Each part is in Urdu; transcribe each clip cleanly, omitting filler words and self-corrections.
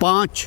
5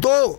2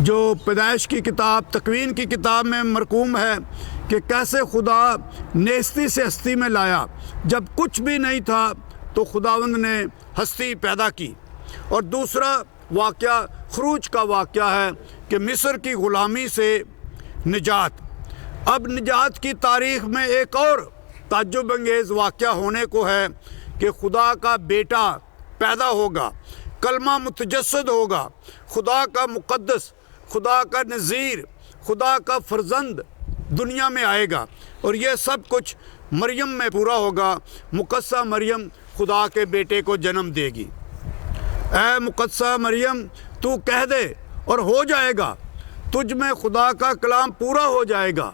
جو پیدائش کی کتاب تکوین کی کتاب میں مرقوم ہے کہ کیسے خدا نیستی سے ہستی میں لایا، جب کچھ بھی نہیں تھا تو خداوند نے ہستی پیدا کی۔ اور دوسرا واقعہ خروج کا واقعہ ہے کہ مصر کی غلامی سے نجات۔ اب نجات کی تاریخ میں ایک اور تعجب انگیز واقعہ ہونے کو ہے کہ خدا کا بیٹا پیدا ہوگا، کلمہ متجسد ہوگا، خدا کا مقدس، خدا کا نذیر، خدا کا فرزند دنیا میں آئے گا، اور یہ سب کچھ مریم میں پورا ہوگا۔ مقدسہ مریم خدا کے بیٹے کو جنم دے گی۔ اے مقدسہ مریم، تو کہہ دے اور ہو جائے گا، تجھ میں خدا کا کلام پورا ہو جائے گا۔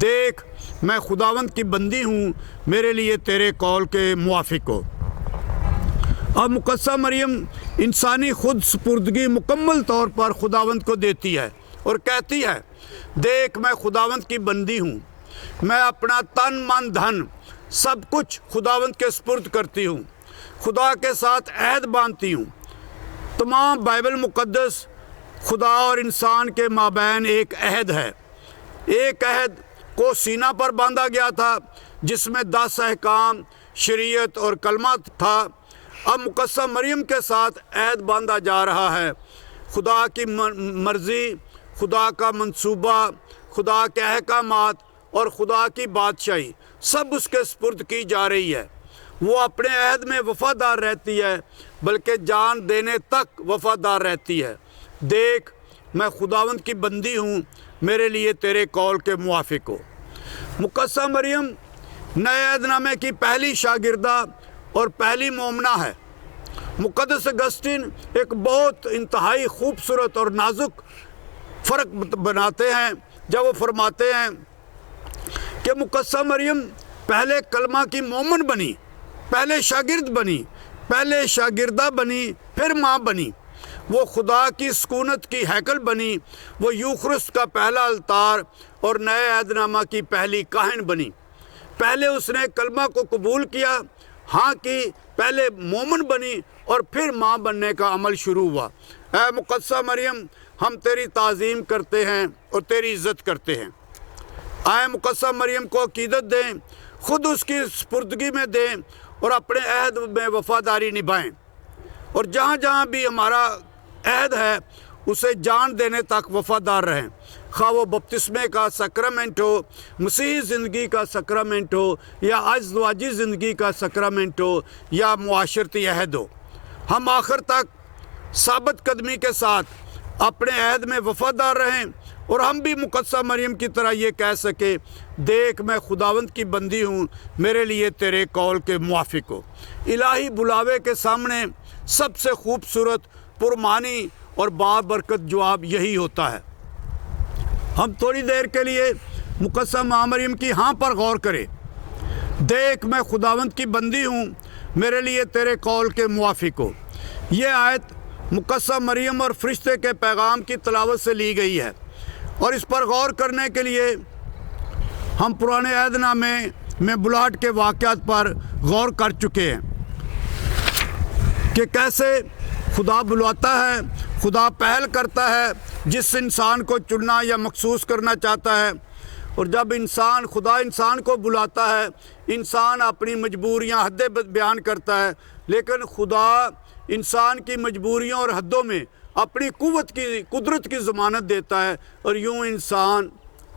دیکھ میں خداوند کی بندی ہوں، میرے لیے تیرے قول کے موافق ہو۔ اب مقدسہ مریم انسانی خود سپردگی مکمل طور پر خداوند کو دیتی ہے اور کہتی ہے، دیکھ میں خداوند کی بندی ہوں، میں اپنا تن من دھن سب کچھ خداوند کے سپرد کرتی ہوں، خدا کے ساتھ عہد باندھتی ہوں۔ تمام بائبل مقدس خدا اور انسان کے مابین ایک عہد ہے۔ ایک عہد کو سینہ پر باندھا گیا تھا جس میں 10 احکام، شریعت اور کلمہ تھا۔ اب مقدسہ مریم کے ساتھ عہد باندھا جا رہا ہے۔ خدا کی مرضی، خدا کا منصوبہ، خدا کے احکامات اور خدا کی بادشاہی سب اس کے سپرد کی جا رہی ہے۔ وہ اپنے عہد میں وفادار رہتی ہے، بلکہ جان دینے تک وفادار رہتی ہے۔ دیکھ میں خداوند کی بندی ہوں، میرے لیے تیرے قول کے موافق ہو۔ مقدسہ مریم نئے عہد نامے کی پہلی شاگردہ اور پہلی مومنہ ہے۔ مقدس اگسٹین ایک بہت انتہائی خوبصورت اور نازک فرق بناتے ہیں جب وہ فرماتے ہیں کہ مقدسہ مریم پہلے کلمہ کی مومن بنی، پہلے شاگرد بنی، پہلے شاگردہ بنی، پھر ماں بنی۔ وہ خدا کی سکونت کی ہیکل بنی، وہ یوخرست کا پہلا التار اور نئے عہد نامہ کی پہلی کاہن بنی۔ پہلے اس نے کلمہ کو قبول کیا، ہاں کی، پہلے مومن بنی اور پھر ماں بننے کا عمل شروع ہوا۔ اے مقدسہ مریم، ہم تیری تعظیم کرتے ہیں اور تیری عزت کرتے ہیں۔ اے مقدسہ مریم کو عقیدت دیں، خود اس کی سپردگی میں دیں اور اپنے عہد میں وفاداری نبھائیں، اور جہاں جہاں بھی ہمارا عہد ہے اسے جان دینے تک وفادار رہیں، خواہ وہ بپتسمے کا سکرامنٹ ہو، مسیحی زندگی کا سکرامنٹ ہو، یا ازدواجی زندگی کا سکرامنٹ ہو، یا معاشرتی عہد ہو۔ ہم آخر تک ثابت قدمی کے ساتھ اپنے عہد میں وفادار رہیں، اور ہم بھی مقدسہ مریم کی طرح یہ کہہ سکے، دیکھ میں خداوند کی بندی ہوں، میرے لیے تیرے قول کے موافق ہو۔ الہی بلاوے کے سامنے سب سے خوبصورت، پرمعنی اور بابرکت جواب یہی ہوتا ہے۔ ہم تھوڑی دیر کے لیے مقدسہ ماں مریم کی ہاں پر غور کریں۔ دیکھ میں خداوند کی بندی ہوں، میرے لیے تیرے قول کے موافق ہو۔ یہ آیت مقدسہ مریم اور فرشتے کے پیغام کی تلاوت سے لی گئی ہے، اور اس پر غور کرنے کے لیے ہم پرانے عہد نامے میں بلاہٹ کے واقعات پر غور کر چکے ہیں کہ کیسے خدا بلاتا ہے، خدا پہل کرتا ہے جس انسان کو چننا یا مخصوص کرنا چاہتا ہے، اور جب خدا انسان کو بلاتا ہے، انسان اپنی مجبوریاں حدیں بیان کرتا ہے، لیکن خدا انسان کی مجبوریوں اور حدوں میں اپنی قدرت کی ضمانت دیتا ہے، اور یوں انسان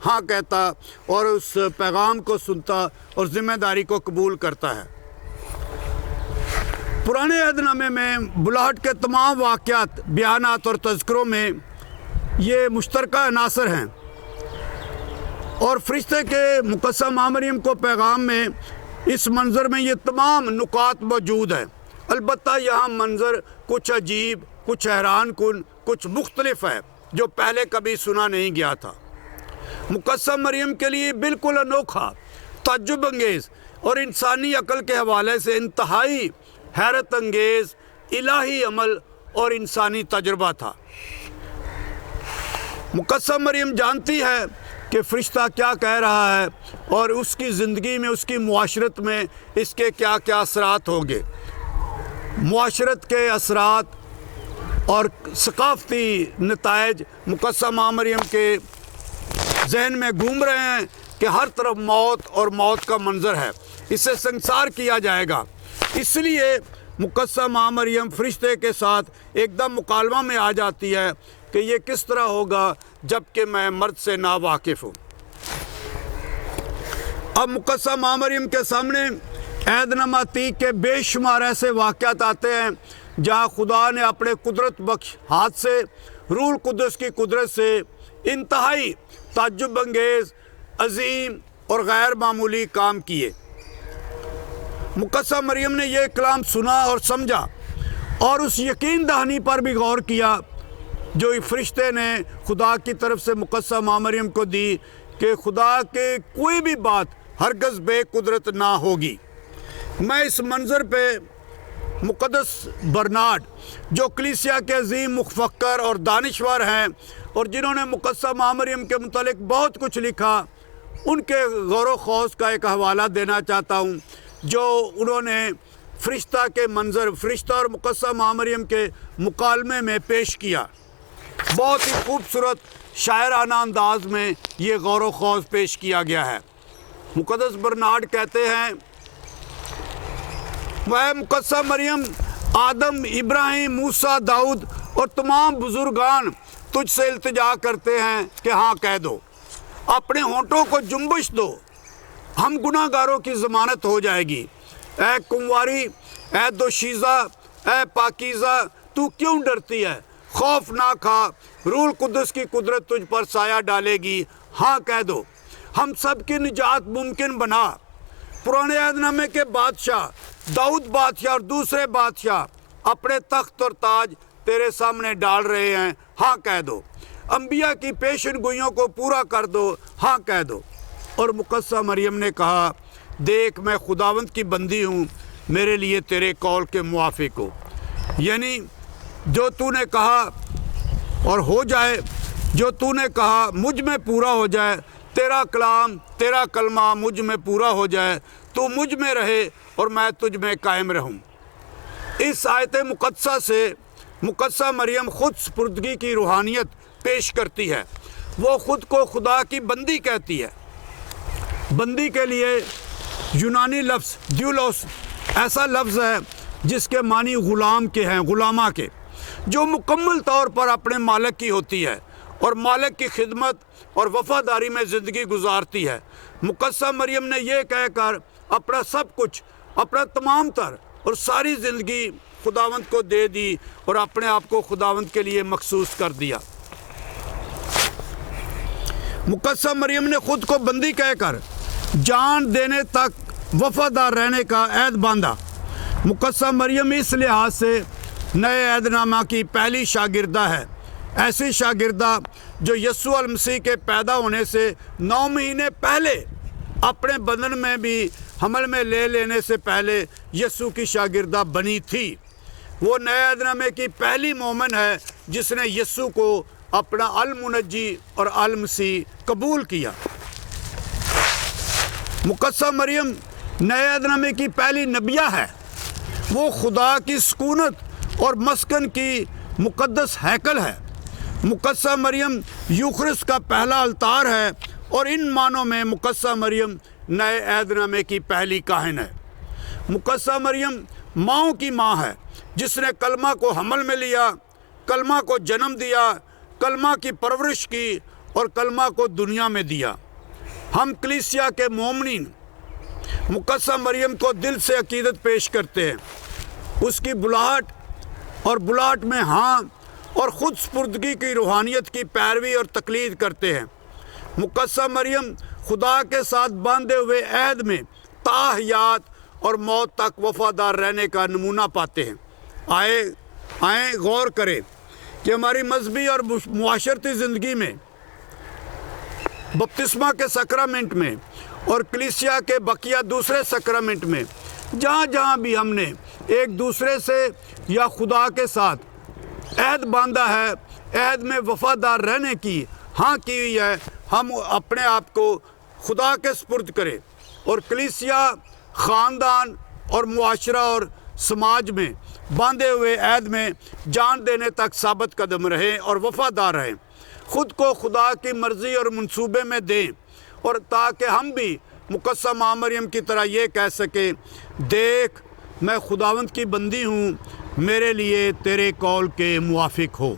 ہاں کہتا اور اس پیغام کو سنتا اور ذمہ داری کو قبول کرتا ہے۔ پرانے عہد نامے میں بلاہٹ کے تمام واقعات، بیانات اور تذکروں میں یہ مشترکہ عناصر ہیں، اور فرشتے کے مقدسہ ماں مریم کو پیغام میں اس منظر میں یہ تمام نکات موجود ہیں۔ البتہ یہاں منظر کچھ عجیب، کچھ حیران کن، کچھ مختلف ہے جو پہلے کبھی سنا نہیں گیا تھا۔ مقدسہ مریم کے لیے بالکل انوکھا، تعجب انگیز اور انسانی عقل کے حوالے سے انتہائی حیرت انگیز الہی عمل اور انسانی تجربہ تھا۔ مقدسہ مریم جانتی ہے کہ فرشتہ کیا کہہ رہا ہے، اور اس کی زندگی میں، اس کی معاشرت میں اس کے کیا کیا اثرات ہوں گے۔ معاشرت کے اثرات اور ثقافتی نتائج مقدسہ ماں مریم کے ذہن میں گھوم رہے ہیں کہ ہر طرف موت اور موت کا منظر ہے، اسے سنسار کیا جائے گا۔ اس لیے مقدسہ ماں مریم فرشتے کے ساتھ ایک دم مکالمہ میں آ جاتی ہے کہ یہ کس طرح ہوگا جب کہ میں مرد سے ناواقف ہوں۔ اب مقدسہ ماں مریم کے سامنے عہد نامہ عتیق کے بے شمار ایسے واقعات آتے ہیں جہاں خدا نے اپنے قدرت بخش ہاتھ سے، روح القدس کی قدرت سے انتہائی تعجب انگیز، عظیم اور غیر معمولی کام کیے۔ مقدسہ مریم نے یہ کلام سنا اور سمجھا اور اس یقین دہانی پر بھی غور کیا جو فرشتے نے خدا کی طرف سے مقدسہ ماں مریم کو دی کہ خدا کے کوئی بھی بات ہرگز بے قدرت نہ ہوگی۔ میں اس منظر پہ مقدس برنارڈ جو کلیسیا کے عظیم مفکر اور دانشور ہیں اور جنہوں نے مقدسہ ماں مریم کے متعلق بہت کچھ لکھا، ان کے غور و خوض کا ایک حوالہ دینا چاہتا ہوں جو انہوں نے فرشتہ کے منظر، فرشتہ اور مقدسہ ماں مریم کے مکالمے میں پیش کیا۔ بہت ہی خوبصورت شاعرانہ انداز میں یہ غور و خوض پیش کیا گیا ہے۔ مقدس برنارڈ کہتے ہیں، وہ مقدسہ مریم، آدم، ابراہیم، موسیٰ، داؤد اور تمام بزرگان تجھ سے التجا کرتے ہیں کہ ہاں کہہ دو، اپنے ہونٹوں کو جنبش دو، ہم گناہ گاروں کی ضمانت ہو جائے گی۔ اے کنواری، اے دوشیزہ، اے پاکیزہ، تو کیوں ڈرتی ہے؟ خوف نہ کھا، روح القدس کی قدرت تجھ پر سایہ ڈالے گی، ہاں کہہ دو، ہم سب کی نجات ممکن بنا۔ پرانے عہد نامے کے بادشاہ، داؤد بادشاہ اور دوسرے بادشاہ اپنے تخت اور تاج تیرے سامنے ڈال رہے ہیں، ہاں کہہ دو، انبیاء کی پیشن گوئیوں کو پورا کر دو، ہاں کہہ دو۔ اور مقدسہ مریم نے کہا، دیکھ میں خداوند کی بندی ہوں، میرے لیے تیرے قول کے موافق ہو۔ یعنی جو تو نے کہا اور ہو جائے، جو تو نے کہا مجھ میں پورا ہو جائے، تیرا کلام، تیرا کلمہ مجھ میں پورا ہو جائے، تو مجھ میں رہے اور میں تجھ میں قائم رہوں۔ اس آیت مقدسہ سے مقدسہ مریم خود سپردگی کی روحانیت پیش کرتی ہے۔ وہ خود کو خدا کی بندی کہتی ہے۔ بندی کے لیے یونانی لفظ ڈیولوس ایسا لفظ ہے جس کے معنی غلام کے ہیں، غلامہ کے، جو مکمل طور پر اپنے مالک کی ہوتی ہے اور مالک کی خدمت اور وفاداری میں زندگی گزارتی ہے۔ مقدسہ مریم نے یہ کہہ کر اپنا سب کچھ، اپنا تمام تر اور ساری زندگی خداوند کو دے دی اور اپنے آپ کو خداوند کے لیے مخصوص کر دیا۔ مقدسہ مریم نے خود کو بندی کہہ کر جان دینے تک وفادار رہنے کا عہد باندھا۔ مقدسہ مریم اس لحاظ سے نئے عہد نامہ کی پہلی شاگردہ ہے، ایسی شاگردہ جو یسوع المسیح کے پیدا ہونے سے 9 مہینے پہلے اپنے بدن میں بھی حمل میں لے لینے سے پہلے یسوع کی شاگردہ بنی تھی۔ وہ نئے عہد نامے کی پہلی مومن ہے جس نے یسوع کو اپنا المنجی اور المسیح قبول کیا۔ مقدسہ مریم نئے عہد نامے کی پہلی نبیہ ہے۔ وہ خدا کی سکونت اور مسکن کی مقدس ہیکل ہے۔ مقدسہ مریم یوخرس کا پہلا التار ہے اور ان معنوں میں مقدسہ مریم نئے عہد نامے کی پہلی کاہن ہے۔ مقدسہ مریم ماؤں کی ماں ہے جس نے کلمہ کو حمل میں لیا، کلمہ کو جنم دیا، کلمہ کی پرورش کی اور کلمہ کو دنیا میں دیا۔ ہم کلیسیا کے مومنین مقدسہ مریم کو دل سے عقیدت پیش کرتے ہیں، اس کی بلاہٹ اور بلاہٹ میں ہاں اور خود سپردگی کی روحانیت کی پیروی اور تقلید کرتے ہیں۔ مقدسہ مریم خدا کے ساتھ باندھے ہوئے عہد میں تا حیات اور موت تک وفادار رہنے کا نمونہ پاتے ہیں۔ آئیں غور کریں کہ ہماری مذہبی اور معاشرتی زندگی میں، بپتسمہ کے سکرامنٹ میں اور کلیسیا کے بقیہ دوسرے سکرامنٹ میں، جہاں جہاں بھی ہم نے ایک دوسرے سے یا خدا کے ساتھ عہد باندھا ہے، عہد میں وفادار رہنے کی ہاں کی ہوئی ہے، ہم اپنے آپ کو خدا کے سپرد کریں اور کلیسیا، خاندان اور معاشرہ اور سماج میں باندھے ہوئے عہد میں جان دینے تک ثابت قدم رہیں اور وفادار رہیں، خود کو خدا کی مرضی اور منصوبے میں دیں، اور تاکہ ہم بھی مقدسہ ماں مریم کی طرح یہ کہہ سکیں، دیکھ میں خداوند کی بندی ہوں، میرے لیے تیرے قول کے موافق ہو۔